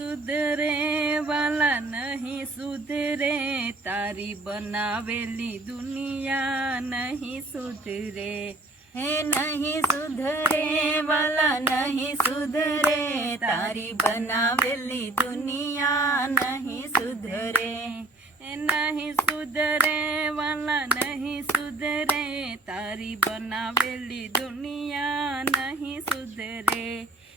સુધરે વાલા નહીં સુધરે, તારી બનાવેલી દુનિયા નહીં સુધરે. હે નહીં સુધરે વાલા નહીં સુધરે, તારી બનાવેલી દુનિયા નહીં સુધરે. એ નહીં સુધરે વાલા નહીં સુધરે, તારી બનાવેલી દુનિયા નહીં સુધરે.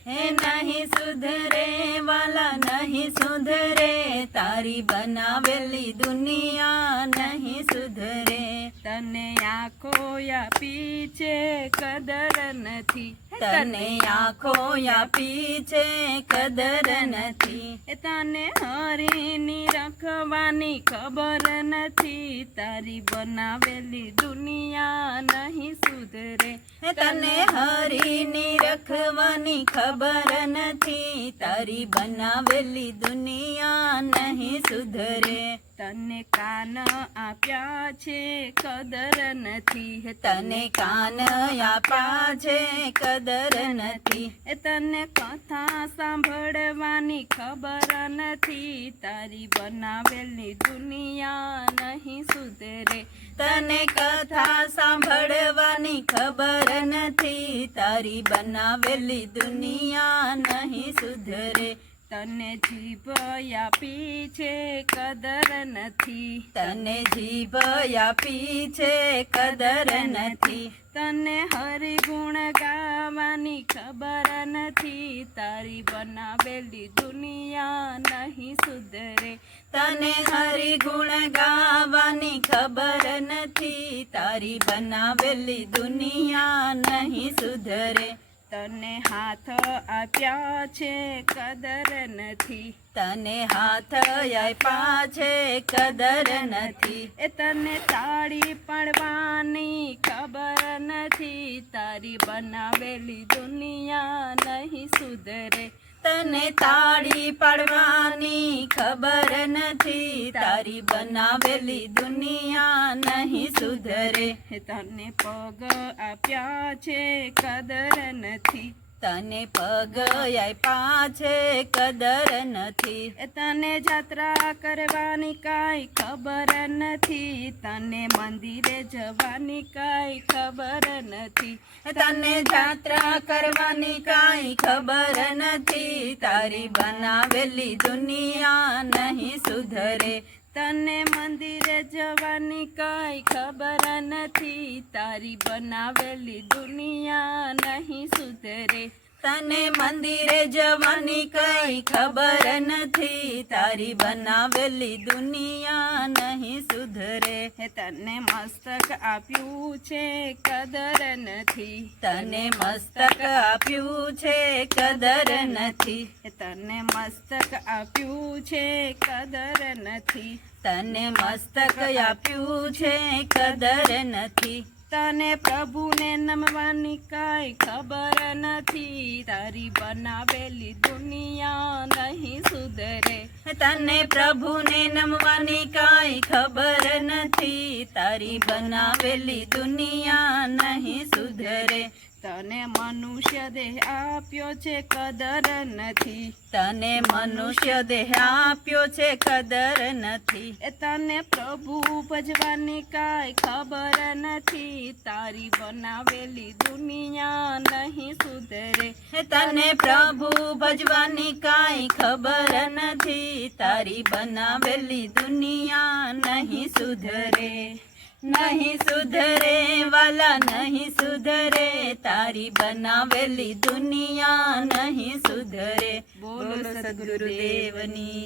હે નહીં સુધરે વાલા નહીં સુધરે, તારી બનાવેલી દુનિયા નહીં સુધરે. તને આંખો આપી છે કદર નથી, તને આંખો આપી છે કદર નથી. તને હરીની રખવાની ખબર નથી, તારી બનાવેલી દુનિયા નહીં સુધરે. તને હરીની રખવાની ખબર નથી, તારી બનાવેલી દુનિયા નહીં સુધરે. તને કાન આપ્યા છે કદર નથી, તને કાન આપ્યા છે કદર નથી. તને કથા સાંભળવાની ખબર નથી, તારી બનાવેલી દુનિયા નહીં સુધરે. તને કથા સાંભળવાની ખબર નથી, તારી બનાવેલી દુનિયા નહીં સુધરે. તને જીભ આપી છે કદર નથી, તને જીભ આપી છે કદર નથી. તને હરિગુણ ગાવાની ખબર નથી, તારી બનાવેલી દુનિયા નહીં સુધરે. તને હરિગુણ ગાવાની ખબર નથી, તારી બનાવેલી દુનિયા નહીં સુધરે. તને હાથ આપ્યા છે કદર નથી, તને હાથ આપ્યા છે કદર નથી. તને તાળી પાડવાની ખબર નથી, તારી બનાવેલી દુનિયા નહીં સુધરે. તને તાળી પાડવાની ખબર નથી, તારી બનાવેલી દુનિયા નહીં સુધરે. તને પગ આપ્યા છે કદર નથી, તને પગ આપ્યા છે કદર નથી. તને જાત્રા કરવાની કાંઈ ખબર નથી, તને મંદિરે જવાની કાંઈ ખબર નથી. તને જાત્રા કરવાની કાંઈ ખબર નથી, તારી બનાવેલી દુનિયા નહીં સુધરે. તને મંદિરે જવાની કાંઈ ખબર નથી, તારી બનાવેલી દુનિયા નહીં સુધરે. તને મંદિરે જવાની કઈ ખબર નથી, તારી બનાવેલી દુનિયા નહીં સુધરે. તને મસ્તક આપ્યું છે કદર નથી, તને મસ્તક આપ્યું છે કદર નથી. તને મસ્તક આપ્યું છે કદર નથી, તને મસ્તક આપ્યું છે કદર નથી. તને પ્રભુને નમવાની કાંઈ ખબર નથી, તારી બનાવેલી દુનિયા નહીં સુધરે. તને પ્રભુને નમવાની કાંઈ ખબર નથી, તારી બનાવેલી દુનિયા નહીં સુધરે. તને મનુષ્ય દેહ આપ્યો છે કદર નથી, તને મનુષ્ય દેહ આપ્યો છે કદર નથી. તને પ્રભુ ભજવાની કાંઈ ખબર નથી, તારી બનાવેલી દુનિયા નહીં સુધરે. તને પ્રભુ ભજવાની કાંઈ ખબર નથી, તારી બનાવેલી દુનિયા નહીં સુધરે. નહીં સુધરે વાલા નહીં સુધરે, તારી બનાવેલી દુનિયા નહીં સુધરે. બોલો સદગુરુદેવની.